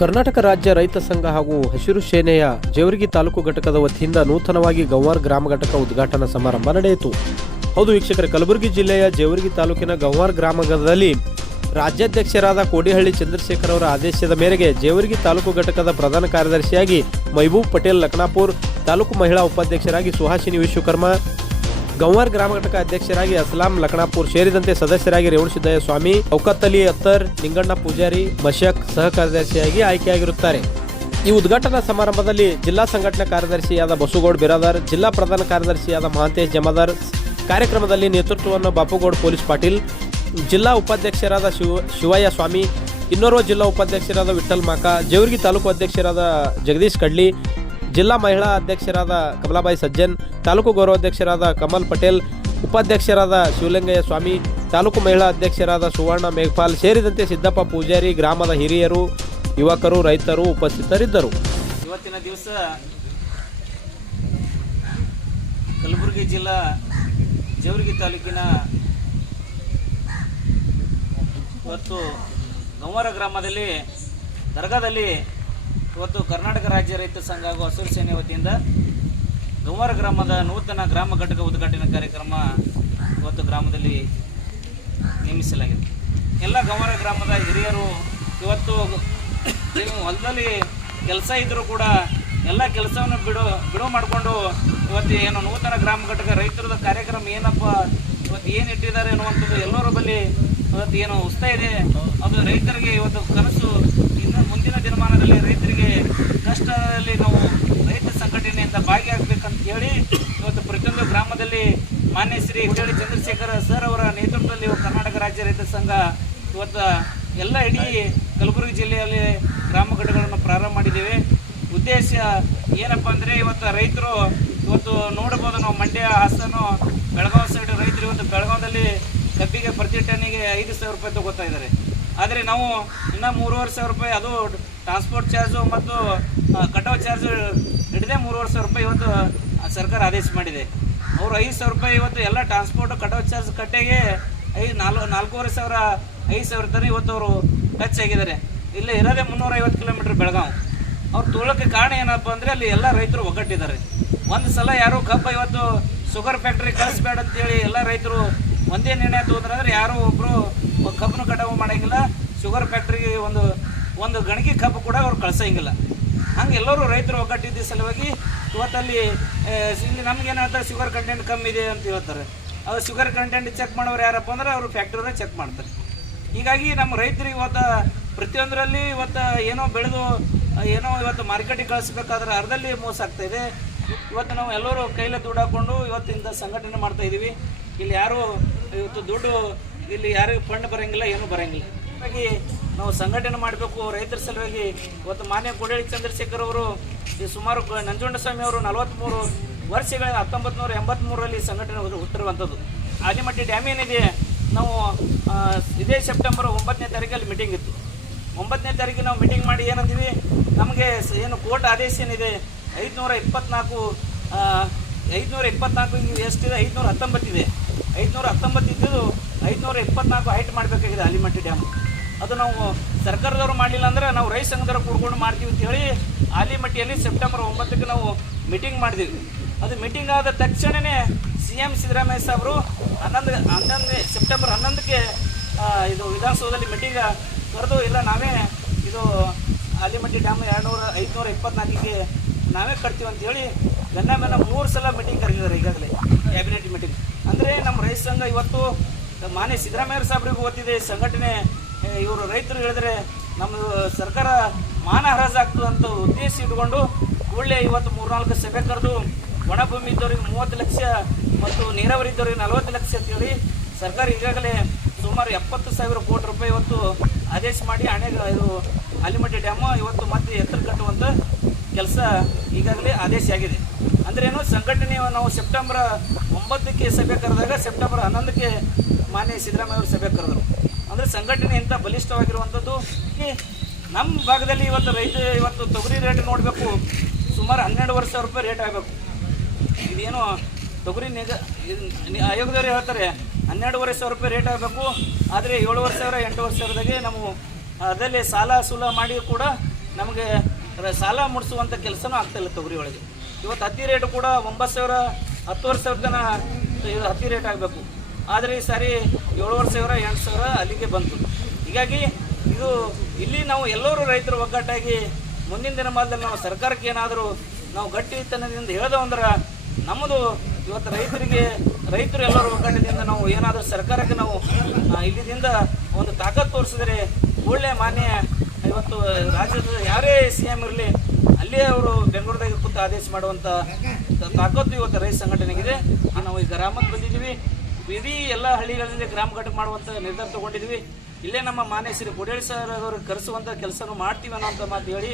ಕರ್ನಾಟಕ ರಾಜ್ಯ ರೈತ ಸಂಘ ಹಾಗೂ ಹಸಿರು ಸೇನೆಯ ಜೇವರ್ಗಿ ತಾಲೂಕು ಘಟಕದ ವತಿಯಿಂದ ನೂತನವಾಗಿ ಗಂವಾರ್ ಗ್ರಾಮ ಘಟಕ ಉದ್ಘಾಟನಾ ಸಮಾರಂಭ ನಡೆಯಿತು. ಹೌದು ವೀಕ್ಷಕರೇ, ಕಲಬುರಗಿ ಜಿಲ್ಲೆಯ ಜೇವರ್ಗಿ ತಾಲೂಕಿನ ಗಂವಾರ್ ಗ್ರಾಮದಲ್ಲಿ ರಾಜ್ಯಾಧ್ಯಕ್ಷರಾದ ಕೋಡಿಹಳ್ಳಿ ಚಂದ್ರಶೇಖರ್ ಅವರ ಆದೇಶದ ಮೇರೆಗೆ ಜೇವರ್ಗಿ ತಾಲೂಕು ಘಟಕದ ಪ್ರಧಾನ ಕಾರ್ಯದರ್ಶಿಯಾಗಿ ಮೈಬೂಬ್ ಪಟೇಲ್ ಲಖನಾಪುರ್, ತಾಲೂಕು ಮಹಿಳಾ ಉಪಾಧ್ಯಕ್ಷರಾಗಿ ಸುಹಾಸಿನಿ ವಿಶ್ವಕರ್ಮ, ಗಂವಾರ್ ಗ್ರಾಮ ಘಟಕ ಅಧ್ಯಕ್ಷರಾಗಿ ಅಸ್ಲಾಂ ಲಖನಾಪುರ್ ಸೇರಿದಂತೆ ಸದಸ್ಯರಾಗಿ ರೇವಣಸಿದ್ದಯ್ಯ ಸ್ವಾಮಿ, ಔಕತ್ ಅಲಿ ಅತ್ತರ್, ನಿಂಗಣ್ಣ ಪೂಜಾರಿ, ಮಶಕ್ ಸಹ ಕಾರ್ಯದರ್ಶಿಯಾಗಿ ಆಯ್ಕೆಯಾಗಿರುತ್ತಾರೆ. ಈ ಉದ್ಘಾಟನಾ ಸಮಾರಂಭದಲ್ಲಿ ಜಿಲ್ಲಾ ಸಂಘಟನಾ ಕಾರ್ಯದರ್ಶಿಯಾದ ಬಸುಗೌಡ್ ಬಿರಾದಾರ್, ಜಿಲ್ಲಾ ಪ್ರಧಾನ ಕಾರ್ಯದರ್ಶಿಯಾದ ಮಹಾಂತೇಶ್ ಜಮಾದಾರ್, ಕಾರ್ಯಕ್ರಮದಲ್ಲಿ ನೇತೃತ್ವವನ್ನು ಬಾಪುಗೌಡ್ ಪೊಲೀಸ್ ಪಾಟೀಲ್, ಜಿಲ್ಲಾ ಉಪಾಧ್ಯಕ್ಷರಾದ ಶಿವಯ್ಯ ಸ್ವಾಮಿ, ಇನ್ನೋರ್ವ ಜಿಲ್ಲಾ ಉಪಾಧ್ಯಕ್ಷರಾದ ವಿಠಲ್ ಮಾಕ, ಜೇವರ್ಗಿ ತಾಲೂಕು ಅಧ್ಯಕ್ಷರಾದ ಜಗದೀಶ್ ಕಡ್ಲಿ, ಜಿಲ್ಲಾ ಮಹಿಳಾ ಅಧ್ಯಕ್ಷರಾದ ಕಮಲಾಬಾಯಿ ಸಜ್ಜನ್, ತಾಲೂಕು ಗೌರವಾಧ್ಯಕ್ಷರಾದ ಕಮಲ್ ಪಟೇಲ್, ಉಪಾಧ್ಯಕ್ಷರಾದ ಶಿವಲಿಂಗಯ್ಯ ಸ್ವಾಮಿ, ತಾಲೂಕು ಮಹಿಳಾ ಅಧ್ಯಕ್ಷರಾದ ಸುವರ್ಣ ಮೇಘಪಾಲ್ ಸೇರಿದಂತೆ ಸಿದ್ದಪ್ಪ ಪೂಜಾರಿ, ಗ್ರಾಮದ ಹಿರಿಯರು, ಯುವಕರು, ರೈತರು ಉಪಸ್ಥಿತರಿದ್ದರು. ಇವತ್ತಿನ ದಿವಸ ಕಲಬುರಗಿ ಜಿಲ್ಲಾ ಜೇವರ್ಗಿ ತಾಲೂಕಿನ ಇವತ್ತು ಗಂವಾರ ಗ್ರಾಮದಲ್ಲಿ ದರ್ಗಾದಲ್ಲಿ ಇವತ್ತು ಕರ್ನಾಟಕ ರಾಜ್ಯ ರೈತ ಸಂಘ ಹಾಗೂ ಹಸಿರು ಸೇನೆ ವತಿಯಿಂದ ಗಂವಾರ ಗ್ರಾಮದ ನೂತನ ಗ್ರಾಮ ಘಟಕ ಉದ್ಘಾಟನಾ ಕಾರ್ಯಕ್ರಮ ಇವತ್ತು ಗ್ರಾಮದಲ್ಲಿ ನೇಮಿಸಲಾಗಿದೆ. ಎಲ್ಲ ಗಂವಾರ ಗ್ರಾಮದ ಹಿರಿಯರು ಇವತ್ತು ಹೊಲದಲ್ಲಿ ಕೆಲಸ ಇದ್ದರೂ ಕೂಡ ಎಲ್ಲ ಕೆಲಸವನ್ನು ಬಿಡುವು ಮಾಡಿಕೊಂಡು ಇವತ್ತು ಏನು ನೂತನ ಗ್ರಾಮ ಘಟಕ ರೈತರದ ಕಾರ್ಯಕ್ರಮ ಏನಪ್ಪ ಇವತ್ತು ಏನು ಇಟ್ಟಿದ್ದಾರೆ ಅನ್ನುವಂಥದ್ದು ಎಲ್ಲರ ಬಳಿ ಇವತ್ತು ಏನು ಉತ್ಸಾಹ ಇದೆ. ಅದು ರೈತರಿಗೆ ಇವತ್ತು ಕನಸು. ಇನ್ನು ಮುಂದಿನ ದಿನಮಾನದಲ್ಲಿ ರೈತರಿಗೆ ಕಷ್ಟದಲ್ಲಿ ನಾವು ರೈತ ಸಂಘಟನೆಯಿಂದ ಭಾಗಿಯಾಗಬೇಕಂತ ಹೇಳಿ ಇವತ್ತು ಪ್ರತಿಯೊಂದು ಗ್ರಾಮದಲ್ಲಿ ಮಾನ್ಯ ಶ್ರೀ ಕೋಡಿಹಳ್ಳಿ ಚಂದ್ರಶೇಖರ್ ಸರ್ ಅವರ ನೇತೃತ್ವದಲ್ಲಿ ಕರ್ನಾಟಕ ರಾಜ್ಯ ರೈತ ಸಂಘ ಇವತ್ತು ಎಲ್ಲ ಇಡೀ ಕಲಬುರಗಿ ಜಿಲ್ಲೆಯಲ್ಲಿ ಗ್ರಾಮ ಘಟಕಗಳನ್ನು ಪ್ರಾರಂಭ ಮಾಡಿದ್ದೇವೆ. ಉದ್ದೇಶ ಏನಪ್ಪ ಅಂದರೆ ಇವತ್ತು ರೈತರು ಇವತ್ತು ನೋಡ್ಬೋದು, ನಾವು ಮಂಡ್ಯ, ಹಾಸನ, ಬೆಳಗಾವಿ ಸೈಡ್ ರೈತರು ಇವತ್ತು ಬೆಳಗಾವದಲ್ಲಿ ಕಬ್ಬಿಗೆ ಪ್ರತಿ ಟನ್ನಿಗೆ 5,000 ರೂಪಾಯಿ ತಗೋತಾ ಇದ್ದಾರೆ. ಆದರೆ ನಾವು ಇನ್ನೂ 3,500 ರೂಪಾಯಿ, ಅದು ಟ್ರಾನ್ಸ್ಪೋರ್ಟ್ ಚಾರ್ಜು ಮತ್ತು ಕಟಾವು ಚಾರ್ಜ್ ಹಿಡಿದೇ 3,500 ರೂಪಾಯಿ ಇವತ್ತು ಸರ್ಕಾರ ಆದೇಶ ಮಾಡಿದೆ. ಅವರು 5,000 ರೂಪಾಯಿ ಇವತ್ತು ಎಲ್ಲ ಟ್ರಾನ್ಸ್ಪೋರ್ಟ್ ಕಟಾವು ಚಾರ್ಜ್ ಕಟ್ಟೆಗೆ 4,500 5,000 ತನಕ ಇವತ್ತು ಅವರು ಟಚ್ ಆಗಿದ್ದಾರೆ. ಇಲ್ಲಿ ಇರೋದೇ 350 ಕಿಲೋಮೀಟ್ರ್ ಬೆಳಗಾವಿ. ಅವ್ರು ತೊಗೊಳಕ್ಕೆ ಕಾರಣ ಏನಪ್ಪ ಅಂದರೆ ಅಲ್ಲಿ ಎಲ್ಲ ರೈತರು ಒಗ್ಗಟ್ಟಿದ್ದಾರೆ. ಒಂದು ಸಲ ಯಾರು ಕಬ್ಬು ಇವತ್ತು ಶುಗರ್ ಫ್ಯಾಕ್ಟ್ರಿ ಕಳಿಸ್ಬೇಡ ಅಂತೇಳಿ ಎಲ್ಲ ರೈತರು ಒಂದೇ ನಿರ್ಣಯ ತೊಗೊಂಡ್ರೆ ಅಂದರೆ ಯಾರು ಒಬ್ಬರು ಕಬ್ಬನ್ನು ಕಟಾವು ಮಾಡೋಂಗಿಲ್ಲ, ಶುಗರ್ ಫ್ಯಾಕ್ಟ್ರಿಗೆ ಒಂದು ಗಣಿಗೆ ಕಬ್ಬು ಕೂಡ ಅವ್ರು ಕಳ್ಸೋಂಗಿಲ್ಲ. ಹಂಗೆ ಎಲ್ಲರೂ ರೈತರು ಒಗ್ಗಟ್ಟಿದ್ದ ಸಲುವಾಗಿ ಇವತ್ತಲ್ಲಿ ಇಲ್ಲಿ ನಮ್ಗೇನು ಹೇಳ್ತಾರೆ, ಶುಗರ್ ಕಂಟೆಂಟ್ ಕಮ್ಮಿ ಇದೆ ಅಂತ ಹೇಳ್ತಾರೆ. ಅದು ಶುಗರ್ ಕಂಟೆಂಟ್ ಚೆಕ್ ಮಾಡೋರು ಯಾರಪ್ಪ ಅಂದ್ರೆ ಅವರು ಫ್ಯಾಕ್ಟ್ರಿಯವ್ರೇ ಚೆಕ್ ಮಾಡ್ತಾರೆ. ಹೀಗಾಗಿ ನಮ್ಮ ರೈತರಿಗೆ ಇವತ್ತು ಪ್ರತಿಯೊಂದರಲ್ಲಿ ಇವತ್ತು ಏನೋ ಬೆಳೆದು ಏನೋ ಇವತ್ತು ಮಾರ್ಕೆಟಿಗೆ ಕಳಿಸ್ಬೇಕಾದ್ರೆ ಅರ್ಧದಲ್ಲಿ ಮೋಸ ಆಗ್ತಾಯಿದೆ. ಇವತ್ತು ನಾವು ಎಲ್ಲರೂ ಕೈಲೇ ದುಡ್ಡು ಹಾಕ್ಕೊಂಡು ಇವತ್ತಿಂದ ಸಂಘಟನೆ ಮಾಡ್ತಾಯಿದ್ದೀವಿ. ಇಲ್ಲಿ ಯಾರು ಇವತ್ತು ದುಡ್ಡು ಇಲ್ಲಿ ಯಾರಿಗೂ ಫಂಡ್ ಬರೋಂಗಿಲ್ಲ, ಏನೂ ಬರೋಂಗಿಲ್ಲ. ಹಾಗಾಗಿ ನಾವು ಸಂಘಟನೆ ಮಾಡಬೇಕು ರೈತರ ಸಲುವಾಗಿ. ಇವತ್ತು ಮಾನ್ಯ ಕೋಡಿಹಳ್ಳಿ ಚಂದ್ರಶೇಖರ್ ಅವರು ಸುಮಾರು ನಂಜುಂಡಸ್ವಾಮಿ ಅವರು 43 ವರ್ಷಗಳ 1983ರಲ್ಲಿ ಸಂಘಟನೆ ಹುಟ್ಟಿರುವಂಥದ್ದು. ಆಲಿಮಟ್ಟಿ ಡ್ಯಾಮ್ ಏನಿದೆ, ನಾವು ಇದೇ ಸೆಪ್ಟೆಂಬರ್ 9ನೇ ತಾರೀಕಲ್ಲಿ ಮೀಟಿಂಗ್ ಇತ್ತು. 9ನೇ ತಾರೀಕಿಗೆ ನಾವು ಮೀಟಿಂಗ್ ಮಾಡಿ ಏನಂತೀವಿ, ನಮಗೆ ಏನು ಕೋರ್ಟ್ ಆದೇಶ ಏನಿದೆ 524 ಎಷ್ಟಿದೆ, 519 ಇದೆ. 519 ಇದ್ದು 524 ಹೈಟ್ ಮಾಡಬೇಕಾಗಿದೆ ಆಲಿಮಟ್ಟಿ ಡ್ಯಾಮ್. ಅದು ನಾವು ಸರ್ಕಾರದವರು ಮಾಡಲಿಲ್ಲ ಅಂದರೆ ನಾವು ರೈತ ಸಂಘದವರು ಕೂಡ್ಕೊಂಡು ಮಾಡ್ತೀವಿ ಅಂತ ಹೇಳಿ ಆಲಿಮಟ್ಟಿಯಲ್ಲಿ ಸೆಪ್ಟೆಂಬರ್ 9ಕ್ಕೆ ನಾವು ಮೀಟಿಂಗ್ ಮಾಡಿದ್ದೀವಿ. ಅದು ಮೀಟಿಂಗ್ ಆದ ತಕ್ಷಣವೇ CM ಸಿದ್ದರಾಮಯ್ಯ ಸಾಹೇಬರು ಸೆಪ್ಟೆಂಬರ್ 11ಕ್ಕೆ ಇದು ವಿಧಾನಸೌಧದಲ್ಲಿ ಮೀಟಿಂಗ್ ಕರೆದು, ಇಲ್ಲ ನಾವೇ ಇದು ಆಲಿಮಟ್ಟಿ ಡ್ಯಾಮ್ 524ಕ್ಕೆ ನಾವೇ ಕಟ್ತೀವಿ ಅಂತೇಳಿ ಗನ್ನ 3 ಸಲ ಮೀಟಿಂಗ್ ಕರೆದಿದ್ದಾರೆ ಈಗಾಗಲೇ ಕ್ಯಾಬಿನೆಟ್ ಮೀಟಿಂಗ್. ಅಂದರೆ ನಮ್ಮ ರೈತ ಸಂಘ ಇವತ್ತು ಮಾನ್ಯ ಸಿದ್ದರಾಮಯ್ಯ ಸಾಹೇಬ್ರಿಗೂ ಗೊತ್ತಿದೆ ಸಂಘಟನೆ. ಇವರು ರೈತರು ಹೇಳಿದ್ರೆ ನಮ್ಮ ಸರ್ಕಾರ ಮಾನ ಹರಾಜಾಗ್ತದೆ ಅಂತ ಉದ್ದೇಶ ಇಟ್ಕೊಂಡು ಕೂಡಲೇ ಇವತ್ತು 3-4 ಸಭೆ ಕರೆದು ಒಣಭೂಮಿ ಇದ್ದವ್ರಿಗೆ 30 ಲಕ್ಷ ಮತ್ತು ನೀರಾವರಿ ಇದ್ದವ್ರಿಗೆ 40 ಲಕ್ಷ ಅಂತೇಳಿ ಸರ್ಕಾರ ಈಗಾಗಲೇ ಸುಮಾರು 70,000 ಕೋಟಿ ರೂಪಾಯಿ ಇವತ್ತು ಆದೇಶ ಮಾಡಿ ಇದು ಆಲಿಮಟ್ಟಿ ಡ್ಯಾಮು ಇವತ್ತು ಮತ್ತೆ ಎತ್ತರ ಕಟ್ಟುವಂಥ ಕೆಲಸ ಈಗಾಗಲೇ ಆದೇಶ ಆಗಿದೆ. ಅಂದ್ರೇನು, ಸಂಘಟನೆ ನಾವು ಸೆಪ್ಟೆಂಬರ್ 9ಕ್ಕೆ ಸಭೆ ಕರೆದಾಗ ಸೆಪ್ಟೆಂಬರ್ 11ಕ್ಕೆ ಮಾನ್ಯ ಸಿದ್ದರಾಮಯ್ಯ ಅವರು ಸಭೆ ಕರೆದರು. ಅಂದರೆ ಸಂಘಟನೆ ಇಂಥ ಬಲಿಷ್ಠವಾಗಿರುವಂಥದ್ದು. ನಮ್ಮ ಭಾಗದಲ್ಲಿ ಇವತ್ತು ತೊಗರಿ ರೇಟ್ ನೋಡಬೇಕು, ಸುಮಾರು 12,000 ರೂಪಾಯಿ ರೇಟ್ ಆಗಬೇಕು. ಇದೇನು ತೊಗರಿ ಆಯೋಗದವರು ಹೇಳ್ತಾರೆ 12,500 ರೂಪಾಯಿ ರೇಟ್ ಆಗಬೇಕು. ಆದರೆ 7,000 8,000ದಾಗೆ ನಾವು ಅದರಲ್ಲಿ ಸಾಲ ಸೂಲ ಮಾಡಿ ಕೂಡ ನಮಗೆ ಸಾಲ ಮುಡಿಸುವಂಥ ಕೆಲಸನೂ ಆಗ್ತಾಯಿಲ್ಲ ತೊಗರಿ ಒಳಗೆ. ಇವತ್ತು ಹತ್ತಿ ರೇಟು ಕೂಡ 9,000 10,000 ತನ ಇದು ಹತ್ತಿ ರೇಟ್ ಆಗಬೇಕು. ಆದರೆ ಈ ಸಾರಿ 7,500 8,000 ಅಲ್ಲಿಗೆ ಬಂತು. ಹೀಗಾಗಿ ಇದು ಇಲ್ಲಿ ನಾವು ಎಲ್ಲರೂ ರೈತರು ಒಗ್ಗಟ್ಟಾಗಿ ಮುಂದಿನ ದಿನಮಾನದಲ್ಲಿ ನಾವು ಸರ್ಕಾರಕ್ಕೆ ಏನಾದರೂ ನಾವು ಗಟ್ಟಿತನದಿಂದ ಹೇಳ್ದೋ ಅಂದ್ರೆ ನಮ್ಮದು ಇವತ್ತು ರೈತರು ಎಲ್ಲರೂ ಒಗ್ಗಟ್ಟದಿಂದ ನಾವು ಏನಾದರೂ ಸರ್ಕಾರಕ್ಕೆ ನಾವು ಇಲ್ಲಿಂದ ಒಂದು ತಾಕತ್ತು ತೋರಿಸಿದರೆ ಒಳ್ಳೆಯ ಮಾನ್ಯ ಇವತ್ತು ರಾಜ್ಯದ ಯಾರೇ CM ಇರಲಿ ಅಲ್ಲೇ ಅವರು ಬೆಂಗಳೂರದಾಗ ಕೂತು ಆದೇಶ ಮಾಡುವಂಥ ತಾಕತ್ತು ಇವತ್ತು ರೈತ ಸಂಘಟನೆಗಿದೆ. ನಾವು ಈ ಗ್ರಾಮಕ್ಕೆ ಬಂದಿದ್ದೀವಿ, ಇಡೀ ಎಲ್ಲ ಹಳ್ಳಿಗಳಲ್ಲಿ ಗ್ರಾಮ ಘಟಕ ಮಾಡುವಂಥ ನಿರ್ಧಾರ ತೊಗೊಂಡಿದ್ವಿ. ಇಲ್ಲೇ ನಮ್ಮ ಮಾನ್ಯ ಶ್ರೀ ಕೋಡೇಳಿ ಸರ್ ಅವರು ಕರೆಸುವಂಥ ಕೆಲಸನೂ ಮಾಡ್ತೀವಿ ಅನ್ನೋಂಥ ಮಾತು ಹೇಳಿ